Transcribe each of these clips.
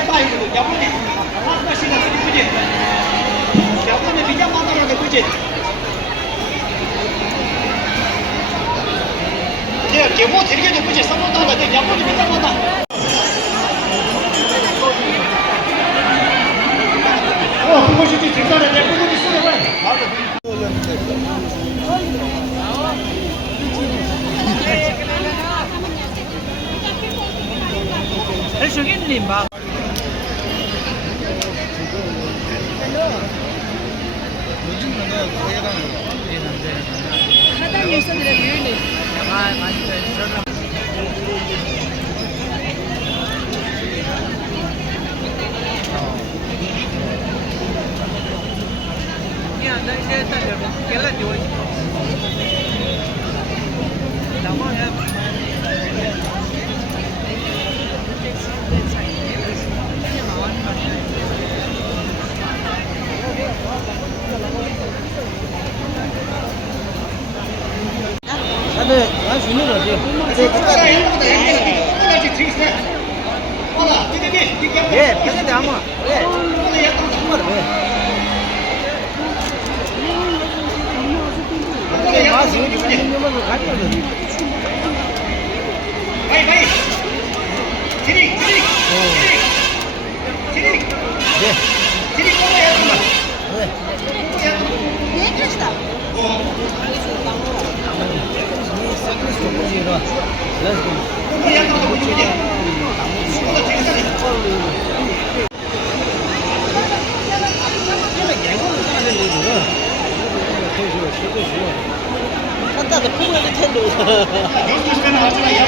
较大一幅度，要不呢，它这个现在这里不紧，要不呢比较大的不紧。这节目这个就不紧，什么大的，这要不呢比较大。哦，不过去挺大的，这不过去4万。해수기님 봐. 사장 일선이라 유연해. 아, 맞아요. 그냥 나 이제 일단 계란 줘. 나머지 근데 난 주는 거지. 예, 편한데 아무. 예. 정말 왜? 근데 맛이 있는 것을 가지고 있는. 빨리 빨리. 지리 지리. 지리. 네. 지리 꺼내야 된다. 네. 네, 그렇다. 한다도 피부에 텐데. 연습시간에 하지마. 야,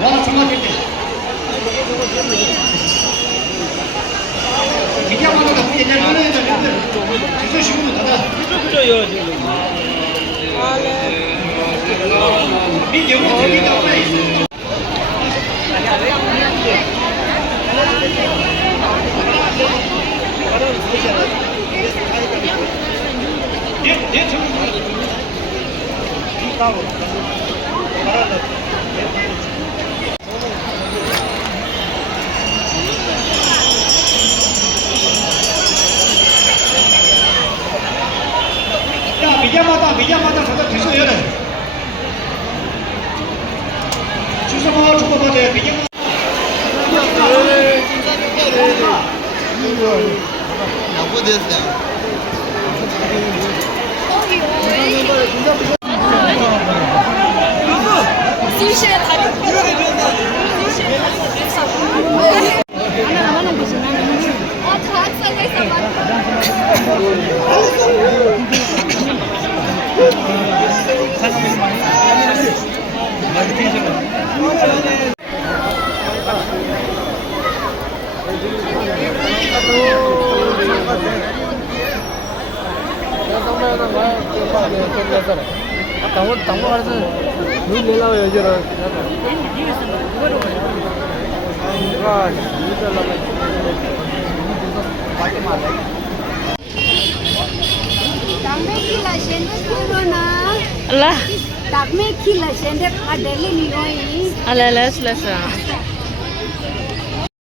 와, 정말 됐대. 그냥 하다가 옛날 노래에는 주소 시구는 나다. 그래요, 지금. 네 영어 들리다 빨리. 네, 저기. 야, 미자마다 저거 드셔야 돼. 주소가 주고받아야 미자마다. 나쁘겠어요. 수시에 다리. 하나 보시 저 학생에서 Allah, Takme kila sende padele ni oi. Allah, let's.